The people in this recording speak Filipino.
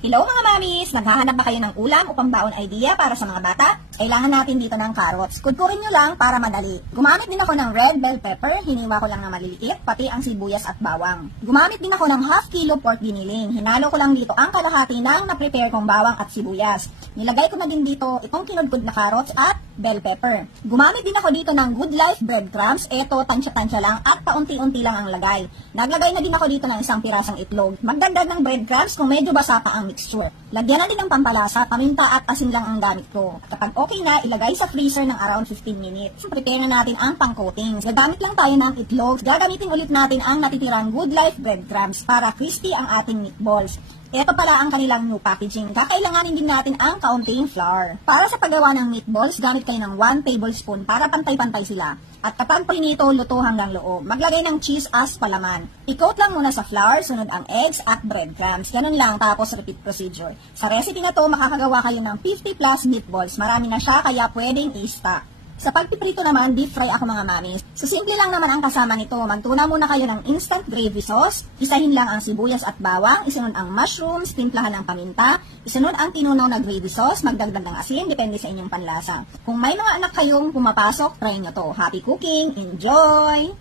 Hello mga mamis! Naghahanap ba kayo ng ulam o pambaon idea para sa mga bata? Kailangan natin dito ng carrots. Kudkurin nyo lang para madali. Gumamit din ako ng red bell pepper, hiniwa ko lang na maliliit, pati ang sibuyas at bawang. Gumamit din ako ng half kilo pork giniling. Hinalo ko lang dito ang kalahati ng na-prepare kong bawang at sibuyas. Nilagay ko na din dito itong kinudkod na carrots at bell pepper. Gumamit din ako dito ng Good Life breadcrumbs. Eto, tansya-tansya lang at paunti-unti lang ang lagay. Naglagay na din ako dito ng isang pirasong itlog. Magdagdag ng breadcrumbs kung medyo basa pa ang mixture. Lagyan natin ng pampalasa, paminta at asin lang ang gamit ko. Kapag okay na, ilagay sa freezer ng around 15 minutes. Prepare na natin ang pang-coatings. Gagamit lang tayo ng itlog. Gagamitin ulit natin ang natitirang Good Life breadcrumbs para crispy ang ating meatballs. Ito pala ang kanilang new packaging. Kakailanganin din natin ang kaunting flour. Para sa paggawa ng meatballs, gamit kayo ng 1 tablespoon para pantay-pantay sila. At kapag prinito, luto hanggang loob. Maglagay ng cheese as palaman. I-coat lang muna sa flour, sunod ang eggs at breadcrumbs. Ganun lang, tapos repeat procedure. Sa recipe na to, makakagawa kayo ng 50 plus meatballs. Marami na siya, kaya pwedeng i-stock. Sa pagpiprito naman, deep fry ako mga mamis. So simple lang naman ang kasama nito. Magtuna muna kayo ng instant gravy sauce. Isahin lang ang sibuyas at bawang. Isunod ang mushrooms, timplahan ng paminta. Isunod ang tinunaw na gravy sauce. Magdagdag ng asin, depende sa inyong panlasa. Kung may mga anak kayong pumapasok, try nyo to. Happy cooking! Enjoy!